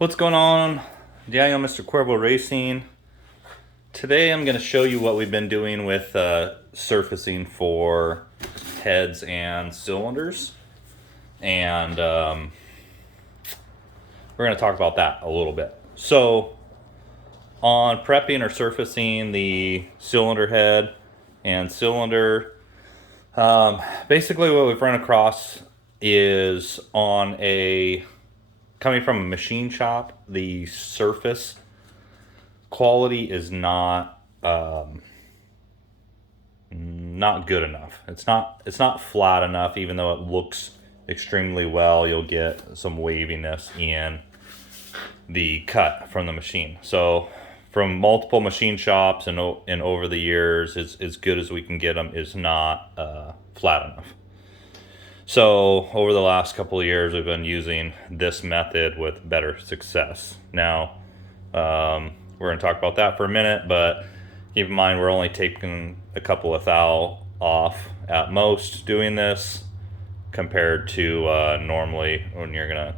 What's going on? Daniel, Mr. Cuervo Racing. Today I'm going to show you what we've been doing with surfacing for heads and cylinders. And we're going to talk about that a little bit. So on prepping or surfacing the cylinder head and cylinder, basically what we've run across is coming from a machine shop, the surface quality is not good enough. It's not flat enough, even though it looks extremely well. You'll get some waviness in the cut from the machine. So from multiple machine shops and over the years, as good as we can get them, is not flat enough. So over the last couple of years, we've been using this method with better success. Now, we're going to talk about that for a minute, but keep in mind we're only taking a couple of thou off at most doing this, compared to normally when you're going to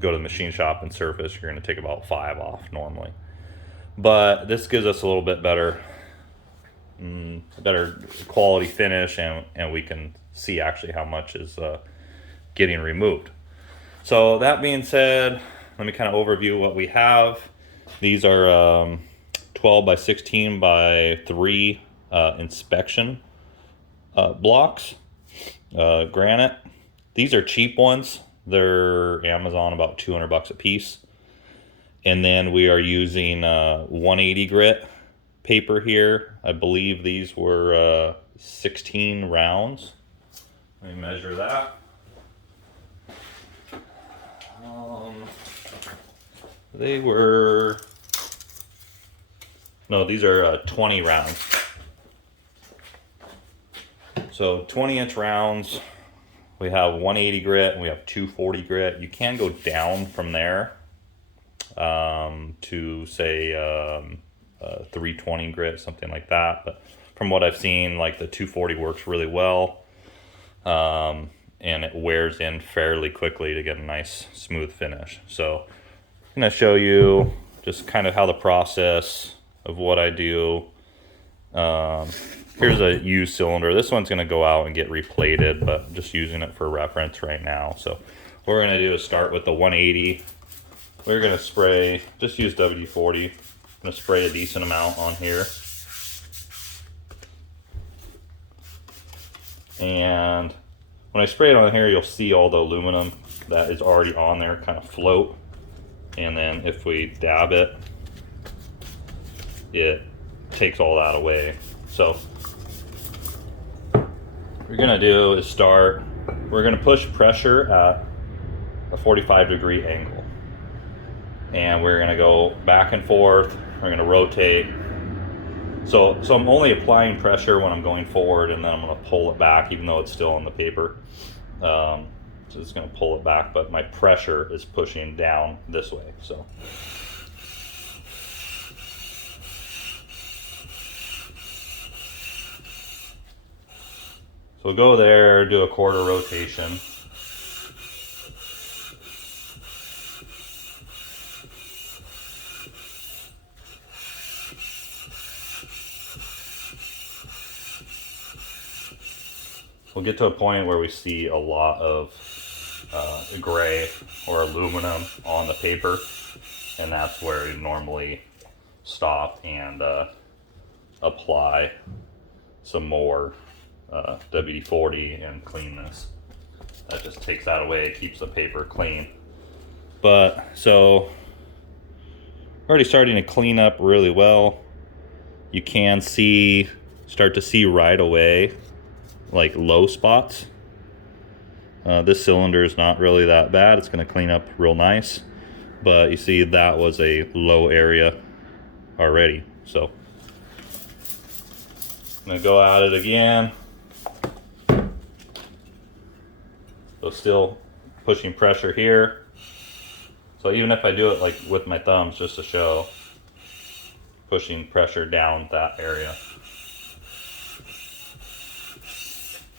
go to the machine shop and surface, you're going to take about 5 off normally. But this gives us a little bit better quality finish, and we can see actually how much is getting removed. So that being said, let me kind of overview what we have. These are 12 by 16 by 3 inspection blocks, granite. These are cheap ones. They're Amazon, about 200 bucks a piece. And then we are using 180 grit paper here. I believe these were 16 rounds. Let me measure that. These are 20 rounds. So 20-inch rounds. We have 180 grit and we have 240 grit. You can go down from there to say 320 grit, something like that. But from what I've seen, like the 240 works really well. And it wears in fairly quickly to get a nice smooth finish. So I'm going to show you just kind of how the process of what I do. Here's a used cylinder. This one's going to go out and get replated, but just using it for reference right now. So what we're going to do is start with the 180. We're going to spray, just use WD-40. I'm going to spray a decent amount on here. And when I spray it on here, you'll see all the aluminum that is already on there kind of float. And then if we dab it, it takes all that away. So what we're gonna do is we're gonna push pressure at a 45-degree angle. And we're gonna go back and forth. We're gonna rotate. So I'm only applying pressure when I'm going forward, and then I'm going to pull it back, even though it's still on the paper. So it's going to pull it back, but my pressure is pushing down this way. So we'll go there, do a quarter rotation. We'll get to a point where we see a lot of gray or aluminum on the paper, and that's where we normally stop and apply some more WD-40 and clean this. That just takes that away, it keeps the paper clean. But so already starting to clean up really well. You can start to see right away like low spots. This cylinder is not really that bad. It's going to clean up real nice, but you see that was a low area already. So I'm going to go at it again. So still pushing pressure here. So even if I do it like with my thumbs just to show, pushing pressure down that area.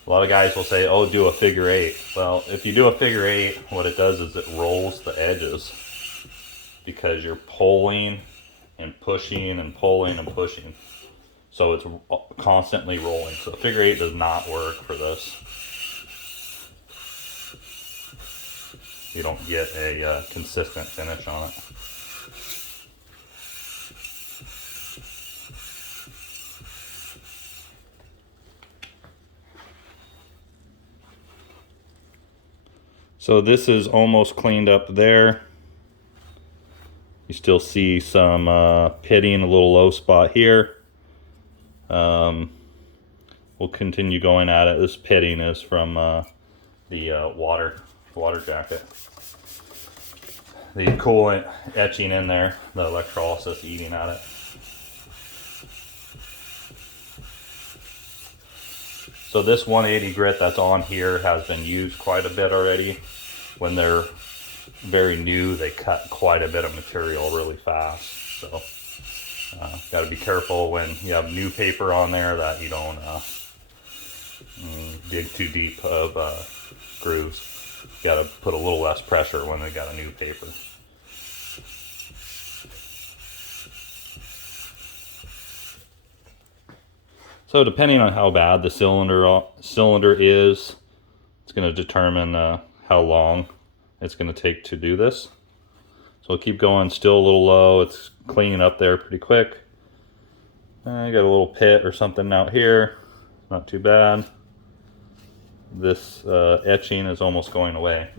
A lot of guys will say, oh, do a figure 8. Well, if you do a figure 8, what it does is it rolls the edges. because you're pulling and pushing and pulling and pushing. So it's constantly rolling. So figure 8 does not work for this. You don't get a consistent finish on it. So this is almost cleaned up there. You still see some pitting, a little low spot here. We'll continue going at it. This pitting is from the water jacket. The coolant etching in there, the electrolysis eating at it. So this 180 grit that's on here has been used quite a bit already. When they're very new, they cut quite a bit of material really fast. So got to be careful when you have new paper on there that you don't dig too deep of grooves. You got to put a little less pressure when they got a new paper. So depending on how bad the cylinder is, it's going to determine how long it's going to take to do this. So I'll keep going, still a little low. It's cleaning up there pretty quick. I got a little pit or something out here. Not too bad. This etching is almost going away.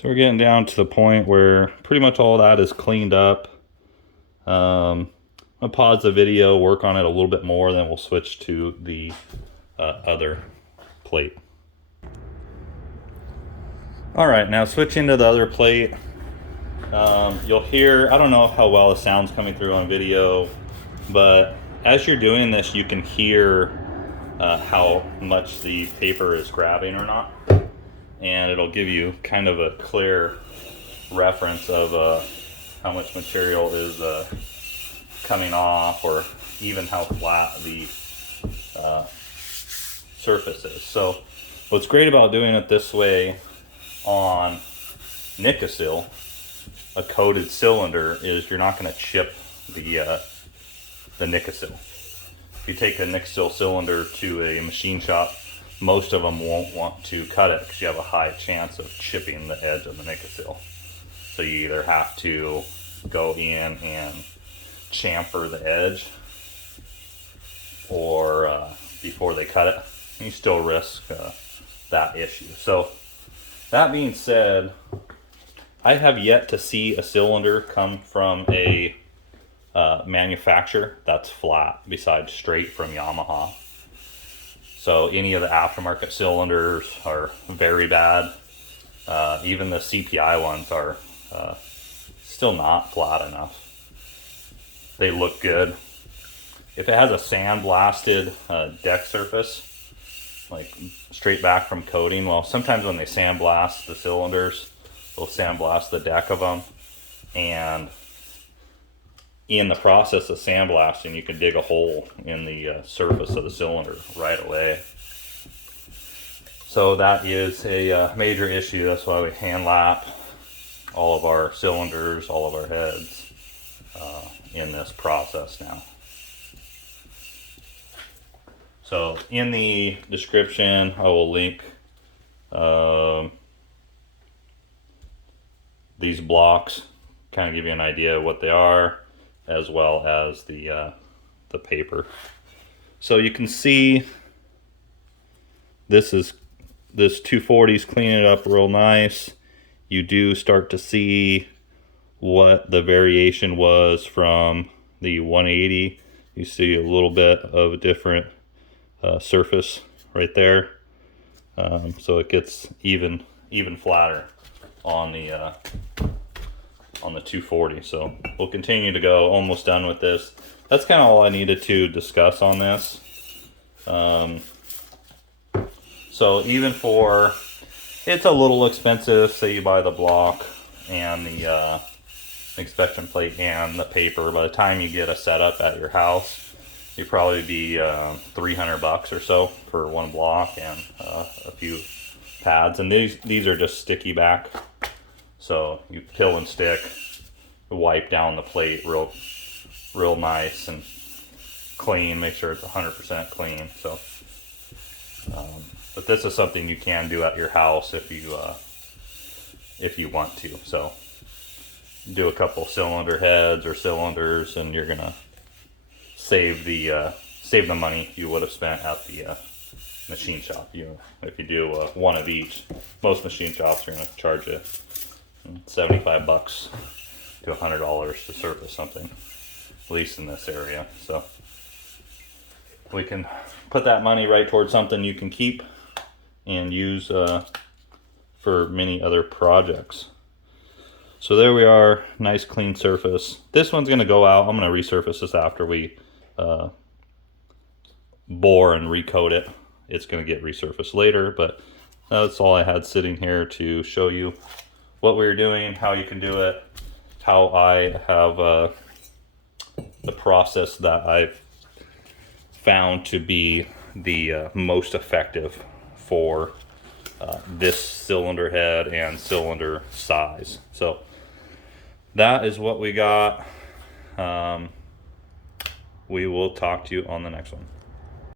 So we're getting down to the point where pretty much all that is cleaned up. I'll pause the video, work on it a little bit more, then we'll switch to the other plate. All right, now switching to the other plate. You'll hear, I don't know how well the sound's coming through on video, but as you're doing this, you can hear how much the paper is grabbing or not. And it'll give you kind of a clear reference of how much material is coming off, or even how flat the surface is. So what's great about doing it this way on nicasil, a coated cylinder, is you're not going to chip the nicasil. If you take a nicasil cylinder to a machine shop, most of them won't want to cut it because you have a high chance of chipping the edge of the nicasil. So you either have to go in and chamfer the edge, or before they cut it, you still risk that issue. So that being said, I have yet to see a cylinder come from a manufacturer that's flat besides straight from Yamaha. So any of the aftermarket cylinders are very bad. Even the CPI ones are still not flat enough. They look good. If it has a sandblasted deck surface, like straight back from coating, well, sometimes when they sandblast the cylinders, they'll sandblast the deck of them, and in the process of sandblasting, you can dig a hole in the surface of the cylinder right away. So that is a major issue. That's why we hand lap all of our cylinders, all of our heads in this process now. So in the description, I will link these blocks, kind of give you an idea of what they are, as well as the paper. So you can see this 240 is cleaning it up real nice. You do start to see what the variation was from the 180. You see a little bit of a different surface right there. So it gets even flatter on the 240. So we'll continue to go. Almost done with this. That's kind of all I needed to discuss on this. So even for, it's a little expensive, say you buy the block and the inspection plate and the paper. By the time you get a setup at your house, you'd probably be $300 or so for one block and a few pads. And these are just sticky back, so you peel and stick, wipe down the plate real nice and clean. Make sure it's 100% clean. So, but this is something you can do at your house if you want to. So, do a couple cylinder heads or cylinders, and you're gonna save the money you would have spent at the machine shop. If you do one of each, most machine shops are gonna charge you $75 to $100 to service something, at least in this area. So we can put that money right towards something you can keep and use for many other projects. So there we are, nice clean surface. This one's gonna go out. I'm gonna resurface this after we bore and recoat it. It's gonna get resurfaced later, but that's all I had sitting here to show you what we were doing, how you can do it, how I have the process that I've found to be the most effective for this cylinder head and cylinder size. So that is what we got. We will talk to you on the next one.